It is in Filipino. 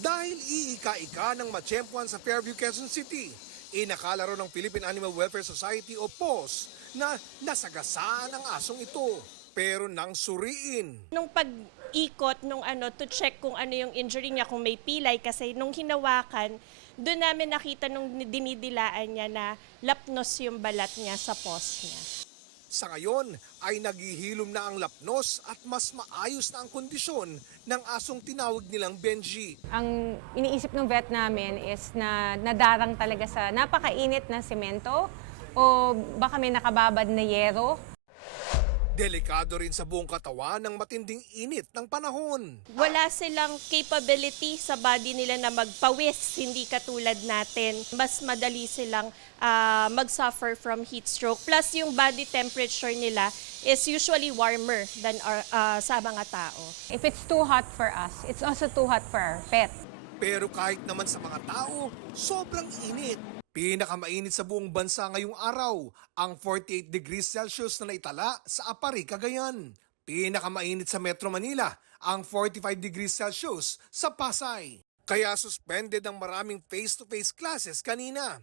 Dahil iika-ika ng matsyempuan sa Fairview, Quezon City, inakalaro ng Philippine Animal Welfare Society o PAWS na nasagasaan ang asong ito. Pero nang suriin, Nung pag-ikot to check kung ano yung injury niya, kung may pilay, kasi nung hinawakan, doon namin nakita nung dinidilaan niya na lapnos yung balat niya sa paws niya. sa ngayon ay naghihilom na ang lapnos at mas maayos na ang kondisyon ng asong tinawag nilang Benji. Ang iniisip ng vet namin is na nadarang talaga sa napakainit na semento o baka may nakababad na yero. Delikado rin sa buong katawan ng matinding init ng panahon. Wala silang capability sa body nila na magpawis, hindi katulad natin. Mas madali silang mag-suffer from heat stroke. Plus yung body temperature nila is usually warmer than sa mga tao. If it's too hot for us, it's also too hot for our pet. Pero kahit naman sa mga tao, sobrang init. Pinakamainit sa buong bansa ngayong araw, ang 48 degrees Celsius na naitala sa Apari, Cagayan. Pinakamainit sa Metro Manila, ang 45 degrees Celsius sa Pasay. Kaya suspended ang maraming face-to-face classes kanina.